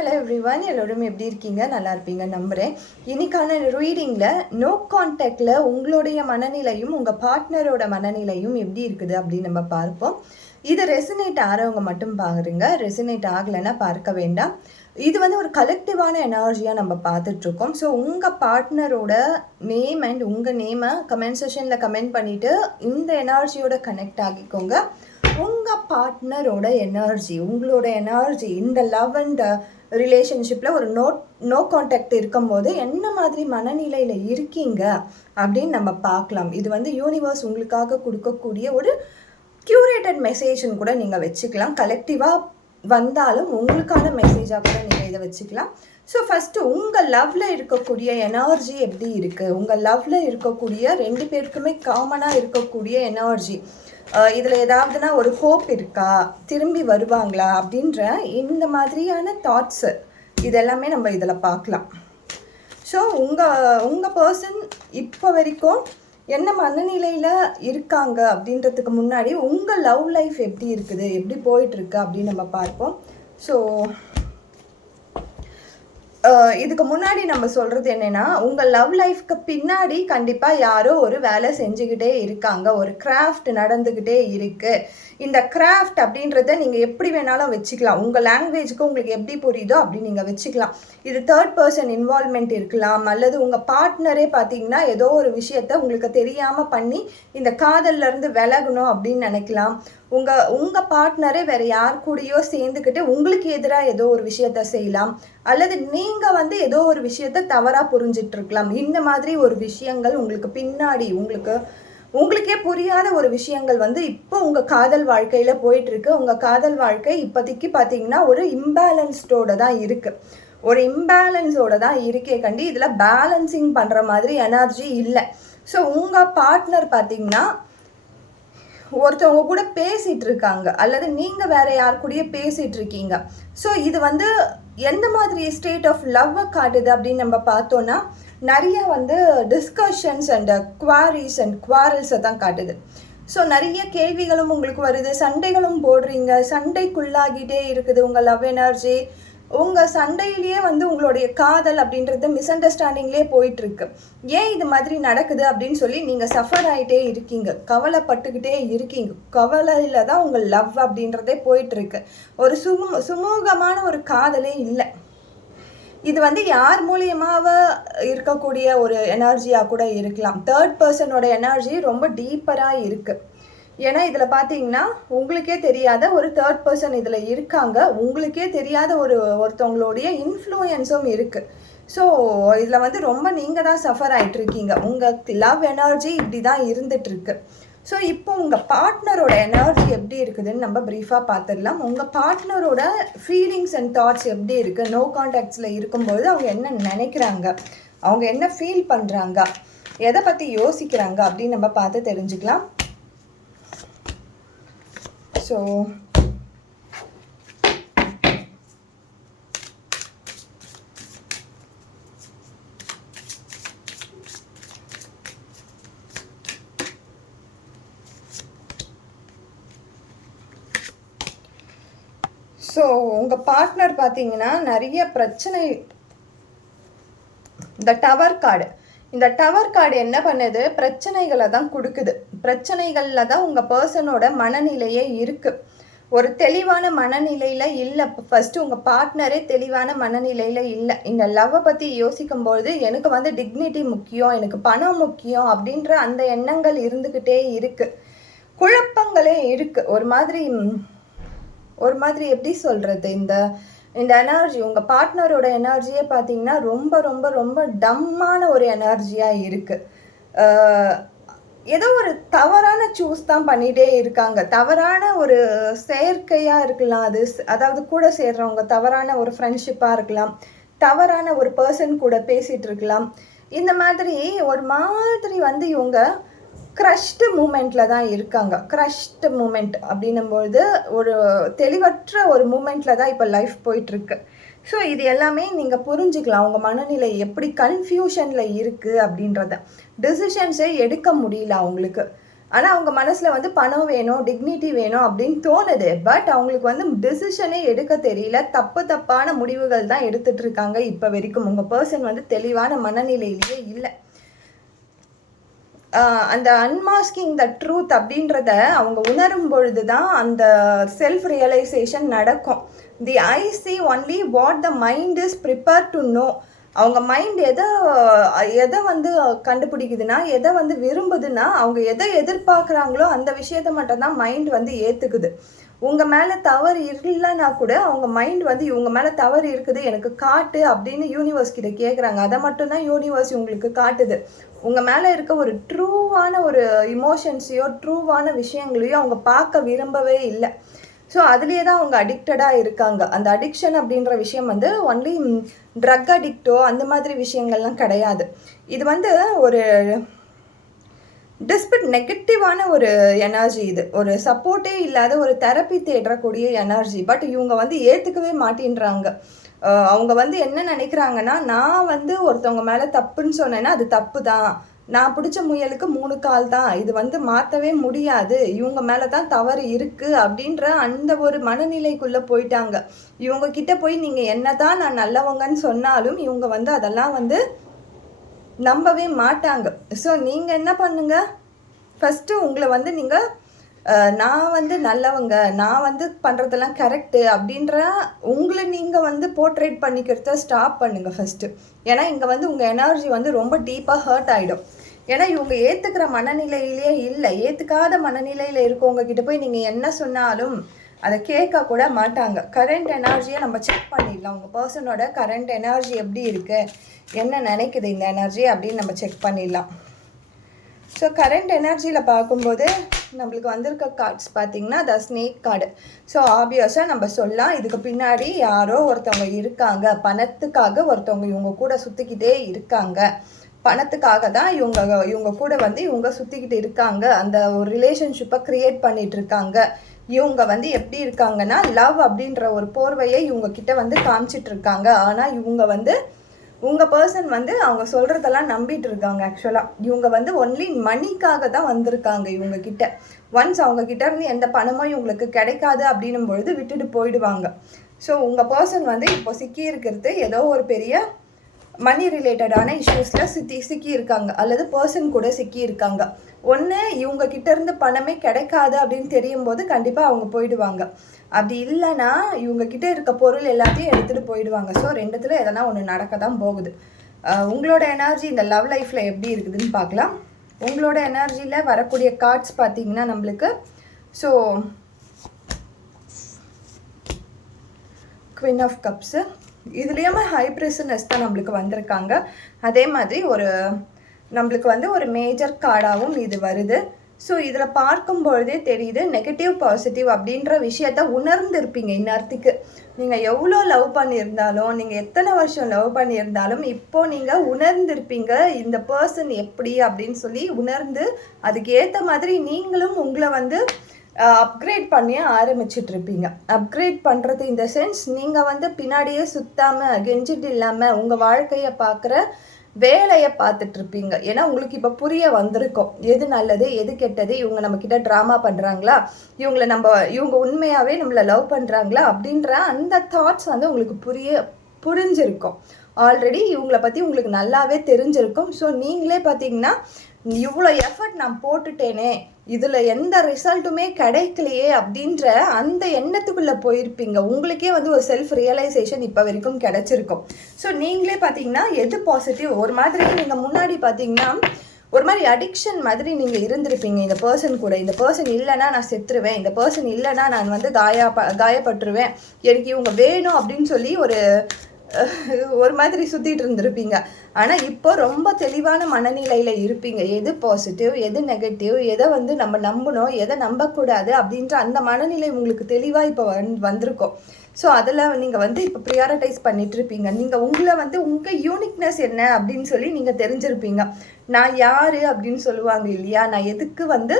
Hello everyone, எல்லோரும் எப்படி இருக்கீங்க? நல்லா இருப்பீங்க நம்புகிறேன். இன்னைக்கான ரீடிங்கில் நோ கான்டாக்டில் உங்களுடைய மனநிலையும் உங்கள் பார்ட்னரோட மனநிலையும் எப்படி இருக்குது அப்படின்னு நம்ம பார்ப்போம். இது ரெசினேட் ஆகிறவங்க மட்டும் பாருங்க, ரெசினேட் ஆகலைன்னா பார்க்க வேண்டாம். இது வந்து ஒரு கலெக்டிவான எனர்ஜியாக நம்ம பார்த்துட்ருக்கோம். ஸோ உங்கள் பார்ட்னரோட நேம் அண்ட் உங்கள் நேமை கமெண்ட் செஷனில் கமெண்ட் பண்ணிவிட்டு இந்த எனர்ஜியோட கனெக்ட் ஆகிக்கோங்க. உங்கள் பார்ட்னரோட எனர்ஜி, உங்களோட எனர்ஜி இந்த லவ் அண்ட் ரிலேஷன்ஷிப்பில் ஒரு நோ கான்டாக்ட் இருக்கும்போது என்ன மாதிரி மனநிலையில் இருக்கீங்க அப்படின்னு நம்ம பார்க்கலாம். இது வந்து யூனிவர்ஸ் உங்களுக்காக கொடுக்கக்கூடிய ஒரு க்யூரேட்டட் மெசேஜ்னு கூட நீங்கள் வச்சுக்கலாம். கலெக்டிவாக வந்தாலும் உங்களுக்கான மெசேஜாக கூட நீங்கள் இதை வச்சுக்கலாம். ஸோ ஃபஸ்ட்டு உங்கள் லவ்வில் இருக்கக்கூடிய எனர்ஜி எப்படி இருக்குது, உங்கள் லவ்வில் இருக்கக்கூடிய ரெண்டு பேருக்குமே காமனாக இருக்கக்கூடிய எனர்ஜி, இதில் ஏதாவதுனா ஒரு ஹோப் இருக்கா, திரும்பி வருவாங்களா அப்படின்ற இந்த மாதிரியான தாட்ஸு இதெல்லாமே நம்ம இதில் பார்க்கலாம். ஸோ உங்கள் பர்சன் இப்போ வரைக்கும் என்ன மனநிலையில் இருக்காங்க அப்படின்றதுக்கு முன்னாடி உங்கள் லவ் லைஃப் எப்படி இருக்குது, எப்படி போயிட்டுருக்கு அப்படின்னு நம்ம பார்ப்போம். ஸோ இதுக்கு முன்னாடி நம்ம சொல்கிறது என்னென்னா, உங்கள் லவ் லைஃப்க்கு பின்னாடி கண்டிப்பாக யாரோ ஒரு வேலை செஞ்சுக்கிட்டே இருக்காங்க, ஒரு கிராஃப்ட் நடந்துக்கிட்டே இருக்குது. இந்த கிராஃப்ட் அப்படின்றத நீங்கள் எப்படி வேணாலும் வச்சுக்கலாம், உங்கள் லாங்குவேஜுக்கு உங்களுக்கு எப்படி புரியுதோ அப்படி நீங்கள் வச்சுக்கலாம். இது தேர்ட் பர்சன் இன்வால்மெண்ட் இருக்கலாம், அல்லது உங்கள் பார்ட்னரே பார்த்தீங்கன்னா ஏதோ ஒரு விஷயத்த உங்களுக்கு தெரியாமல் பண்ணி இந்த காதல்லேருந்து விலகணும் அப்படின்னு நினைக்கலாம். உங்கள் பார்ட்னரே வேறு யார் கூடயோ சேர்ந்துக்கிட்டு உங்களுக்கு எதிராக ஏதோ ஒரு விஷயத்த செய்யலாம், அல்லது நீங்கள் வந்து ஏதோ ஒரு விஷயத்த தவறாக புரிஞ்சிட்ருக்கலாம். இந்த மாதிரி ஒரு விஷயங்கள் உங்களுக்கு பின்னாடி உங்களுக்கே புரியாத ஒரு விஷயங்கள் வந்து இப்போ உங்கள் காதல் வாழ்க்கையில் போயிட்டுருக்கு. உங்கள் காதல் வாழ்க்கை இப்போதைக்கு பார்த்தீங்கன்னா ஒரு இம்பேலன்ஸ்டோடு தான் இருக்குது, ஒரு இம்பேலன்ஸோடு தான் இருக்கே கண்டி இதில் பேலன்சிங் பண்ணுற மாதிரி எனர்ஜி இல்லை. ஸோ உங்கள் பார்ட்னர் பார்த்தீங்கன்னா ஒருத்தவங்க கூட பேசிகிட்டு இருக்காங்க, அல்லது நீங்கள் வேறு யார் கூடயே பேசிகிட்டு இருக்கீங்க. ஸோ இது வந்து எந்த மாதிரி ஸ்டேட் ஆஃப் லவ்வை காட்டுது அப்படின்னு நம்ம பார்த்தோன்னா, நிறைய வந்து டிஸ்கஷன்ஸ் அண்ட் குவாரிஸ் அண்ட் குவாரல்ஸை தான் காட்டுது. ஸோ நிறைய கேள்விகளும் உங்களுக்கு வருது, சண்டைகளும் போடுறீங்க, சண்டைக்குள்ளாகிட்டே இருக்குது உங்கள் லவ் எனர்ஜி. உங்கள் சண்டையிலேயே வந்து உங்களுடைய காதல் அப்படின்றது மிஸ் அண்டர்ஸ்டாண்டிங்லேயே போயிட்டுருக்கு. ஏன் இது மாதிரி நடக்குது அப்படின்னு சொல்லி நீங்கள் சஃபர் ஆகிட்டே இருக்கீங்க, கவலைப்பட்டுக்கிட்டே இருக்கீங்க. கவலையில் தான் உங்கள் லவ் அப்படின்றதே போயிட்டுருக்கு. ஒரு சுமூகமான ஒரு காதலே இல்லை. இது வந்து யார் மூலியமாக இருக்கக்கூடிய ஒரு எனர்ஜியாக கூட இருக்கலாம். தேர்ட் பர்சனோட எனர்ஜி ரொம்ப டீப்பராக இருக்குது. ஏன்னா இதில் பார்த்தீங்கன்னா உங்களுக்கே தெரியாத ஒரு தேர்ட் பர்சன் இதில் இருக்காங்க, உங்களுக்கே தெரியாத ஒருத்தவங்களுடைய இன்ஃப்ளூயன்ஸும் இருக்குது. ஸோ இதில் வந்து ரொம்ப நீங்கள் தான் சஃபர் ஆகிட்டுருக்கீங்க. உங்கள் லவ் எனர்ஜி இப்படி தான் இருந்துகிட்ருக்கு. ஸோ இப்போ உங்கள் பார்ட்னரோட எனர்ஜி எப்படி இருக்குதுன்னு நம்ம ப்ரீஃபாக பார்த்துடலாம். உங்கள் பார்ட்னரோட ஃபீலிங்ஸ் அண்ட் தாட்ஸ் எப்படி இருக்குது, நோ கான்டாக்ட்ஸில் இருக்கும்போது அவங்க என்ன நினைக்கிறாங்க, அவங்க என்ன ஃபீல் பண்ணுறாங்க, எதை பற்றி யோசிக்கிறாங்க அப்படின்னு நம்ம பார்த்து தெரிஞ்சுக்கலாம். ஸோ உங்கள் பார்ட்னர் பார்த்தீங்கன்னா நிறைய பிரச்சனை. இந்த டவர் கார்டு என்ன பண்ணுது, பிரச்சனைகளை தான் கொடுக்குது. பிரச்சனைகளில் தான் உங்கள் பர்சனோட மனநிலையே இருக்குது. ஒரு தெளிவான மனநிலையில் இல்லை. ஃபஸ்ட்டு உங்கள் பார்ட்னரே தெளிவான மனநிலையில் இல்லை. இந்த லவ்வை பற்றி யோசிக்கும்போது எனக்கு வந்து டிக்னிட்டி முக்கியம், எனக்கு பணம் முக்கியம் அப்படின்ற அந்த எண்ணங்கள் இருந்துக்கிட்டே இருக்குது. குழப்பங்களே இருக்குது. ஒரு மாதிரி எப்படி சொல்கிறது, இந்த எனர்ஜி உங்கள் பார்ட்னரோட எனர்ஜியே பார்த்தீங்கன்னா ரொம்ப ரொம்ப ரொம்ப டம்மான ஒரு எனர்ஜியாக இருக்குது. ஏதோ ஒரு தவறான சூஸ் தான் பண்ணிகிட்டே இருக்காங்க. தவறான ஒரு செயற்கையாக இருக்கலாம், அதாவது கூட சேர்றவங்க தவறான ஒரு ஃப்ரெண்ட்ஷிப்பாக இருக்கலாம், தவறான ஒரு பர்சன் கூட பேசிகிட்டு இருக்கலாம். இந்த மாதிரி ஒரு மாதிரி வந்து இவங்க க்ரஷ்டு மூமெண்ட்டில் தான் இருக்காங்க. க்ரஷ்டு மூமெண்ட் அப்படின்னும்பொழுது ஒரு தெளிவற்ற ஒரு மூமெண்ட்டில் தான் இப்போ லைஃப் போயிட்டுருக்கு. ஸோ இது எல்லாமே நீங்கள் புரிஞ்சுக்கலாம், உங்கள் மனநிலை எப்படி கன்ஃபியூஷனில் இருக்குது அப்படின்றத. டெசிஷன்ஸே எடுக்க முடியல அவங்களுக்கு. ஆனால் அவங்க மனசில் வந்து பணம் வேணும், டிக்னிட்டி வேணும் அப்படின்னு தோணுது. பட் அவங்களுக்கு வந்து டெசிஷனே எடுக்க தெரியல. தப்பான முடிவுகள் தான் எடுத்துட்டு இருக்காங்க இப்போ வரைக்கும். உங்கள் பர்சன் வந்து தெளிவான மனநிலையிலேயே இல்லை. அந்த அன்மாஸ்கிங் த ட்ரூத் அப்படின்றத அவங்க உணரும் பொழுது தான் அந்த செல்ஃப் ரியலைசேஷன் நடக்கும். The I see only what the mind is prepare to know. அவங்க மைண்ட் எதை வந்து கண்டுபிடிக்குதுன்னா, எதை வந்து விரும்புதுன்னா, அவங்க எதை எதிர்பார்க்குறாங்களோ அந்த விஷயத்த மட்டும்தான் மைண்ட் வந்து ஏற்றுக்குது. உங்கள் மேலே தவறு இல்லைன்னா கூட அவங்க மைண்ட் வந்து இவங்க மேலே தவறு இருக்குது, எனக்கு காட்டு அப்படின்னு யூனிவர்ஸ் கிட்ட கேட்குறாங்க. அதை மட்டும்தான் யூனிவர்ஸ் உங்களுக்கு காட்டுது. உங்கள் மேலே இருக்க ஒரு ட்ரூவான ஒரு இமோஷன்ஸையோ ட்ரூவான விஷயங்களையோ அவங்க பார்க்க விரும்பவே இல்லை. ஸோ அதுலேயே தான் அவங்க அடிக்டடாக இருக்காங்க. அந்த அடிக்ஷன் அப்படின்ற விஷயம் வந்து ஒன்லி ட்ரக் அடிக்டோ அந்த மாதிரி விஷயங்கள்லாம் கிடையாது. இது வந்து ஒரு நெகட்டிவான ஒரு எனர்ஜி. இது ஒரு சப்போர்ட்டே இல்லாத ஒரு தெரப்பி தேடக்கூடிய எனர்ஜி. பட் இவங்க வந்து ஏற்றுக்கவே மாட்டேன்றாங்க. அவங்க வந்து என்ன நினைக்கிறாங்கன்னா, நான் வந்து ஒருத்தவங்க மேலே தப்புன்னு சொன்னேன்னா அது தப்பு தான், நான் பிடிச்ச முயலுக்கு 3 கால் தான், இது வந்து மாற்றவே முடியாது, இவங்க மேலே தான் தவறு இருக்குது அப்படின்ற அந்த ஒரு மனநிலைக்குள்ளே போயிட்டாங்க. இவங்க கிட்ட போய் நீங்கள் என்ன தான் நான் நல்லவங்கன்னு சொன்னாலும் இவங்க வந்து அதெல்லாம் வந்து நம்பவே மாட்டாங்க. ஸோ நீங்கள் என்ன பண்ணுங்க, ஃபஸ்ட்டு உங்களை வந்து நீங்கள் நான் வந்து நல்லவங்க, நான் வந்து பண்ணுறதெல்லாம் கரெக்டு அப்படின்ற உங்களை நீங்கள் வந்து போர்ட்ரேட் பண்ணிக்கிறத ஸ்டாப் பண்ணுங்கள் ஃபஸ்ட்டு. ஏன்னா இங்கே வந்து உங்கள் எனர்ஜி வந்து ரொம்ப டீப்பாக ஹர்ட் ஆகிடும். ஏன்னா இவங்க ஏற்றுக்கிற மனநிலையிலே இல்லை. ஏற்றுக்காத மனநிலையில் இருக்கவங்க கிட்ட போய் நீங்கள் என்ன சொன்னாலும் அதை கேட்க கூட மாட்டாங்க. கரண்ட் எனர்ஜியை நம்ம செக் பண்ணிடலாம். உங்கள் பர்சனோட கரண்ட் எனர்ஜி எப்படி இருக்குது, என்ன நினைக்குது இந்த எனர்ஜி அப்படின்னு நம்ம செக் பண்ணிடலாம். ஸோ கரண்ட் எனர்ஜியில் பார்க்கும்போது நம்மளுக்கு வந்திருக்க கார்ட்ஸ் பார்த்திங்கன்னா த ஸ்னேக் கார்டு. ஸோ ஆப்வியஸாக நம்ம சொல்லலாம், இதுக்கு பின்னாடி யாரோ ஒருத்தவங்க இருக்காங்க, பணத்துக்காக ஒருத்தவங்க இவங்க கூட சுற்றிக்கிட்டே இருக்காங்க. பணத்துக்காக தான் இவங்க கூட வந்து இவங்க சுற்றிக்கிட்டு இருக்காங்க. அந்த ஒரு ரிலேஷன்ஷிப்பை க்ரியேட் பண்ணிகிட்டு இருக்காங்க. இவங்க வந்து எப்படி இருக்காங்கன்னா, லவ் அப்படின்ற ஒரு போர்வையை இவங்க கிட்ட வந்து காமிச்சிட்டு இருக்காங்க. ஆனால் இவங்க வந்து உங்கள் பர்சன் வந்து அவங்க சொல்கிறதெல்லாம் நம்பிட்டு இருக்காங்க. ஆக்சுவலாக இவங்க வந்து ஒன்லி மணிக்காக தான் வந்திருக்காங்க இவங்க கிட்ட. ஒன்ஸ் அவங்க கிட்ட இருந்து எந்த பணமும் இவங்களுக்கு கிடைக்காது அப்படின்னும் பொழுது விட்டுட்டு போயிடுவாங்க. ஸோ உங்கள் பர்சன் வந்து இப்போ சிக்கி இருக்கிறது ஏதோ ஒரு பெரிய மணி ரிலேட்டடான இஷ்யூஸில் சிக்கி இருக்காங்க, அல்லது பர்சன் கூட சிக்கி இருக்காங்க. ஒன்று இவங்க கிட்டேருந்து பணமே கிடைக்காது அப்படின்னு தெரியும் போது கண்டிப்பாக அவங்க போயிடுவாங்க. அப்படி இல்லைன்னா இவங்கக்கிட்ட இருக்க பொருள் எல்லாத்தையும் எடுத்துகிட்டு போயிடுவாங்க. ஸோ ரெண்டுத்தில் எதனா ஒன்று நடக்க தான் போகுது. உங்களோட எனர்ஜி இந்த லவ் லைஃப்பில் எப்படி இருக்குதுன்னு பார்க்கலாம். உங்களோட எனர்ஜியில் வரக்கூடிய கார்ட்ஸ் பார்த்தீங்கன்னா நம்மளுக்கு ஸோ குவீன் ஆஃப் கப்ஸு, இதுலேயுமே ஹை ப்ரெஷர்னஸ் தான் நம்மளுக்கு வந்திருக்காங்க. அதே மாதிரி ஒரு நம்மளுக்கு வந்து ஒரு மேஜர் கார்டாகவும் இது வருது. ஸோ இதில் பார்க்கும்பொழுதே தெரியுது நெகட்டிவ் பாசிட்டிவ் அப்படின்ற விஷயத்த உணர்ந்திருப்பீங்க. இந்நேரத்துக்கு நீங்கள் எவ்வளோ லவ் பண்ணியிருந்தாலும், நீங்கள் எத்தனை வருஷம் லவ் பண்ணியிருந்தாலும் இப்போது நீங்கள் உணர்ந்திருப்பீங்க இந்த பர்சன் எப்படி அப்படின்னு சொல்லி உணர்ந்து அதுக்கு ஏற்ற மாதிரி நீங்களும் உங்களை வந்து அப்கிரேட் பண்ணி ஆரம்பிச்சிட்ருப்பீங்க. அப்கிரேட் பண்ணுறது இந்த சென்ஸ் நீங்கள் வந்து பின்னாடியே சுத்தாமல் கெஞ்சிட்டு இல்லாமல் உங்கள் வாழ்க்கையை பார்க்குற வேலையை பார்த்துட்ருப்பீங்க. ஏன்னா உங்களுக்கு இப்போ புரிய வந்திருக்கும் எது நல்லது எது கெட்டது, இவங்க நம்மக்கிட்ட ட்ராமா பண்ணுறாங்களா, இவங்க உண்மையாகவே நம்மளை லவ் பண்ணுறாங்களா அப்படின்ற அந்த தாட்ஸ் வந்து உங்களுக்கு புரிஞ்சிருக்கும். ஆல்ரெடி இவங்களை பற்றி உங்களுக்கு நல்லாவே தெரிஞ்சிருக்கும். ஸோ நீங்களே பார்த்தீங்கன்னா இவ்வளோ எஃபர்ட் நான் போட்டுட்டேனே, இதில் எந்த ரிசல்ட்டுமே கிடைக்கலையே அப்படின்ற அந்த எண்ணத்துக்குள்ளே போயிருப்பீங்க. உங்களுக்கே வந்து ஒரு செல்ஃப் ரியலைசேஷன் இப்போ வரைக்கும் கிடச்சிருக்கும். ஸோ நீங்களே பார்த்தீங்கன்னா எது பாசிட்டிவ், ஒரு மாதிரி நீங்கள் முன்னாடி பார்த்தீங்கன்னா ஒரு மாதிரி அடிக்ஷன் மாதிரி நீங்கள் இருந்திருப்பீங்க இந்த பர்சன் கூட. இந்த பர்சன் இல்லைன்னா நான் செத்துருவேன், இந்த பர்சன் இல்லைன்னா நான் வந்து காயப்பட்டுருவேன், எனக்கு இவங்க வேணும் அப்படின்னு சொல்லி ஒரு மாதிரி சுற்றிட்டு இருந்திருப்பீங்க. ஆனால் இப்போ ரொம்ப தெளிவான மனநிலையில் இருப்பீங்க. எது பாசிட்டிவ் எது நெகட்டிவ், எதை வந்து நம்ம நம்பணும் எதை நம்பக்கூடாது அப்படின்ற அந்த மனநிலை உங்களுக்கு தெளிவாக இப்போ வந்திருக்கும். ஸோ அதில் நீங்கள் வந்து இப்போ ப்ரியாரிட்டைஸ் பண்ணிகிட்ருப்பீங்க. நீங்கள் உங்களை வந்து உங்கள் யூனிக்னஸ் என்ன அப்படின்னு சொல்லி நீங்கள் தெரிஞ்சிருப்பீங்க. நான் யார் அப்படின்னு சொல்லுவாங்க இல்லையா, நான் எதுக்கு வந்து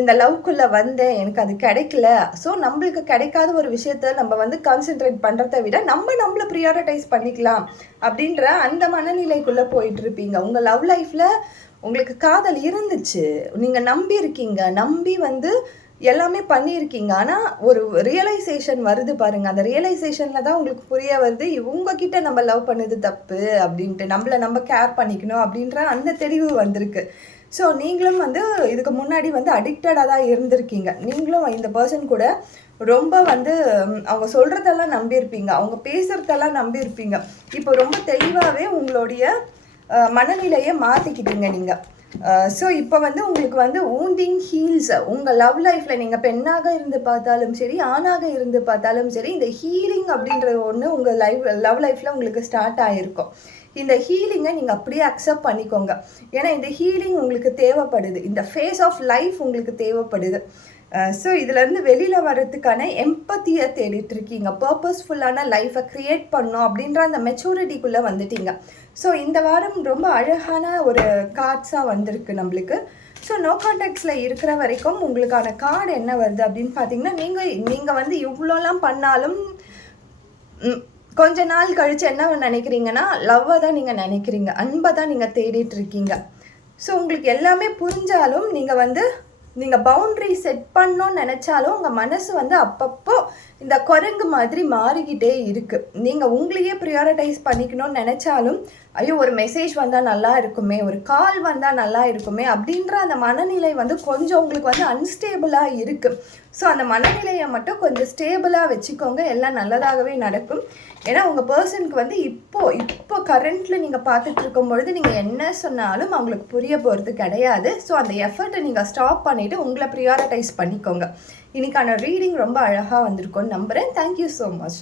இந்த லவ்க்குள்ளே வந்தேன், எனக்கு அது கிடைக்கல. ஸோ நம்மளுக்கு கிடைக்காத ஒரு விஷயத்த நம்ம வந்து கான்சென்ட்ரேட் பண்ணுறதை விட நம்மளை ப்ரியாரிட்டைஸ் பண்ணிக்கலாம் அப்படின்ற அந்த மனநிலைக்குள்ளே போயிட்டுருப்பீங்க. உங்கள் லவ் லைஃப்பில் உங்களுக்கு காதல் இருந்துச்சு. நீங்க நம்பியிருக்கீங்க. நம்பி வந்து எல்லாமே பண்ணியிருக்கீங்க. ஆனா, ஒரு ரியலைசேஷன் வருது பாருங்க. அந்த ரியலைசேஷன்ல தான் உங்களுக்கு புரிய வருது, இவுங்க கிட்ட நம்ம லவ் பண்ணது தப்பு அப்டின்ட்டு. நம்மள நம்ம கேர் பண்ணிக்கணும் அப்டின்ற அந்த தெளிவு வந்திருக்கு. ஸோ, நீங்களும் வந்து இதுக்கு முன்னாடி வந்து அடிக்டடா தான் இருந்திருக்கீங்க. நீங்களும் இந்த பெர்சன் கூட ரொம்ப வந்து அவங்க சொல்றதெல்லாம் நம்பியிருப்பீங்க. அவங்க பேசுறதெல்லாம் நம்பியிருப்பீங்க. இப்போ ரொம்ப தெளிவாவே உங்களுடைய மனநிலைய மாத்திக்கிட்டீங்க நீங்க. ஸோ இப்போ வந்து உங்களுக்கு வந்து வூண்டிங் ஹீல்ஸ் உங்க லவ் லைஃப்ல நீங்க பெண்ணாக இருந்து பார்த்தாலும் சரி, ஆணாக இருந்து பார்த்தாலும் சரி, இந்த ஹீலிங் அப்படின்றது ஒண்ணு உங்க லவ் லைஃப்ல உங்களுக்கு ஸ்டார்ட் ஆயிருக்கும். இந்த ஹீலிங்கை நீங்க அப்படியே அக்செப்ட் பண்ணிக்கோங்க. ஏன்னா இந்த ஹீலிங் உங்களுக்கு தேவைப்படுது. இந்த ஃபேஸ் ஆஃப் லைஃப் உங்களுக்கு தேவைப்படுது. ஸோ இதுலேருந்து வெளியில் வர்றதுக்கான எம்பத்தியை தேடிட்டு இருக்கீங்க. பர்பஸ்ஃபுல்லான லைஃப்பை க்ரியேட் பண்ணணும் அப்படின்ற அந்த மெச்சூரிட்டிக்குள்ளே வந்துட்டீங்க. ஸோ இந்த வாரம் ரொம்ப அழகான ஒரு கார்ட்ஸாக வந்திருக்கு நம்மளுக்கு. ஸோ நோ கான்டாக்ட்ஸில் இருக்கிற வரைக்கும் உங்களுக்கான கார்டு என்ன வருது அப்படின்னு பார்த்தீங்கன்னா, நீங்கள் வந்து இவ்வளோலாம் பண்ணாலும் கொஞ்ச நாள் கழித்து என்ன நினைக்கிறீங்கன்னா, லவ்வை தான் நீங்கள் நினைக்கிறீங்க, அன்பை தான் நீங்கள் தேடிட்டு இருக்கீங்க. ஸோ உங்களுக்கு எல்லாமே புரிஞ்சாலும் நீங்கள் பவுண்ட்ரி செட் பண்ணணும்னு நினச்சாலும் உங்கள் மனசு வந்து அப்பப்போ இந்த குரங்கு மாதிரி மாறிக்கிட்டே இருக்குது. நீங்கள் உங்களையே ப்ரியாரிட்டைஸ் பண்ணிக்கணும்னு நினச்சாலும், ஐயோ ஒரு மெசேஜ் வந்தால் நல்லா இருக்குமே, ஒரு கால் வந்தால் நல்லா இருக்குமே அப்படின்ற அந்த மனநிலை வந்து கொஞ்சம் உங்களுக்கு வந்து அன்ஸ்டேபிளாக இருக்குது. ஸோ அந்த மனநிலையை மட்டும் கொஞ்சம் ஸ்டேபிளாக வச்சுக்கோங்க. எல்லாம் நல்லதாகவே நடக்கும். ஏன்னா உங்கள் பர்சனுக்கு வந்து இப்போ கரண்ட்டில் நீங்கள் பார்த்துட்டு இருக்கும் பொழுது நீங்கள் என்ன சொன்னாலும் அவங்களுக்கு புரிய போகிறது கிடையாது. ஸோ அந்த எஃபர்ட்டை நீங்கள் ஸ்டாப் பண்ணிவிட்டு உங்களை ப்ரியாரிட்டைஸ் பண்ணிக்கோங்க. இன்னைக்கான ரீடிங் ரொம்ப அழகாக வந்திருக்கும்னு நம்புகிறேன். Thank you so much.